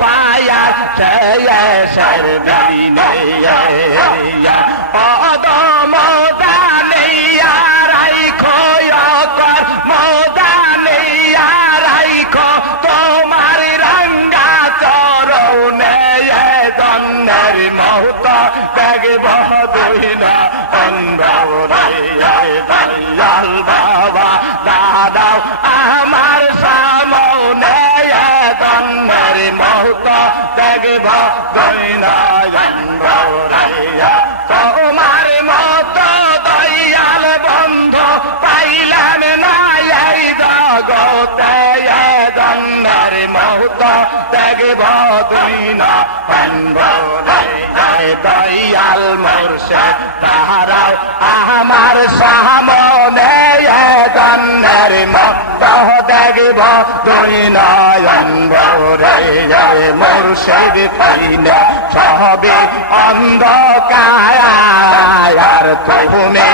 পায়া শেষের দিনে অদম দানিয়া রাইখো অকর মদানিয়া রাইখো তোমার রঙ্গা চরণে দন্নের মহত দেখব দুই না অন্ধরে দয়াল বাবা দাদাও আমার সামনে দন্নের মহত দেখব দুই না অন্ধরে তোমার মত দয়াল বন্ধু পাইলাম না এই জগতে দন্নের মহত দেখব দুই না অন্ধরে দয়াল মুর্শিদ তাহারাও আমার সামনে দন্নের মত দেখব দুই নয়ন ভরে মুর্শিদ পাইনা সবে অন্ধকার তুমি